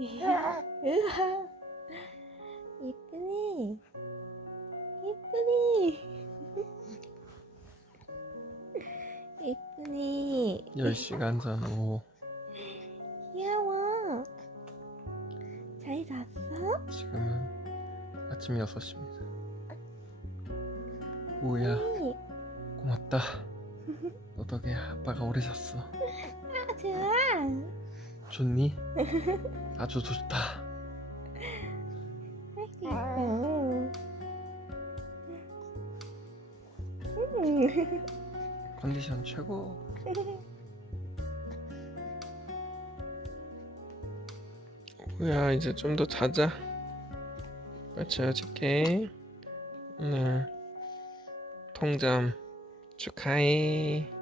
으아, 예쁘네. 예쁘네. 예쁘네. 10시간 전 오후 귀여워. 잘 잤어? 지금은 아침 6시입니다 우야 네. 고맙다 너 덕에 아빠가 오래 잤어. 좋니? 아주 좋다 음. 음. 컨디션 최고 우야 이제 좀 더 자자 맞춰줄게 오늘 통잠 축하해